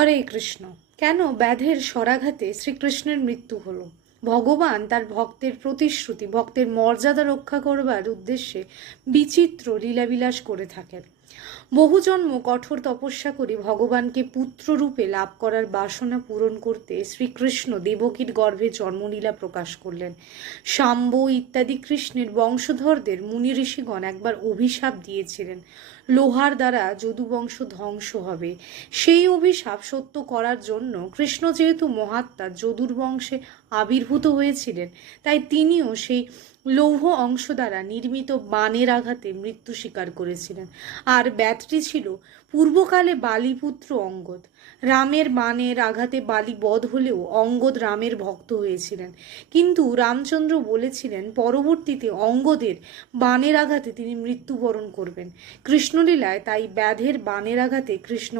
হরে কৃষ্ণ। কেন ব্যাধের স্বরাঘাতে শ্রীকৃষ্ণের মৃত্যু হলো? ভগবান তার ভক্তের প্রতিশ্রুতি, ভক্তের মর্যাদা রক্ষা করবার উদ্দেশ্যে বিচিত্র লীলাবিলাস করে থাকেন। বহু জন্ম কঠোর তপস্যা করে ভগবানকে পুত্ররূপে লাভ করার বাসনা পূরণ করতে শ্রীকৃষ্ণ দেবকীর গর্ভে জন্মলীলা প্রকাশ করলেন। শাম্ব ইত্যাদি কৃষ্ণের বংশধরদের মুনি ঋষিগণ একবার অভিশাপ দিয়েছিলেন, লোহার দ্বারা যদুবংশ ধ্বংস হবে। সেই অভিশাপ সত্য করার জন্য কৃষ্ণ যেহেতু মহাত্মা, যদুর বংশে আবির্ভূত হয়েছিলেন, তাই তিনিও সেই লৌহ অংশ দ্বারা নির্মিত বাণের আঘাতে মৃত্যু স্বীকার করেছিলেন। আর ব্যাধটি ছিল পূর্বকালে বালিপুত্র অঙ্গদ। রামের বাণের আঘাতে বালি বধ হলেও অঙ্গদ রামের ভক্ত হয়েছিলেন, কিন্তু রামচন্দ্র বলেছিলেন পরবর্তীতে অঙ্গদের বাণের আঘাতে তিনি মৃত্যুবরণ করবেন। কৃষ্ণলীলায় তাই ব্যাধের বাণের আঘাতে কৃষ্ণ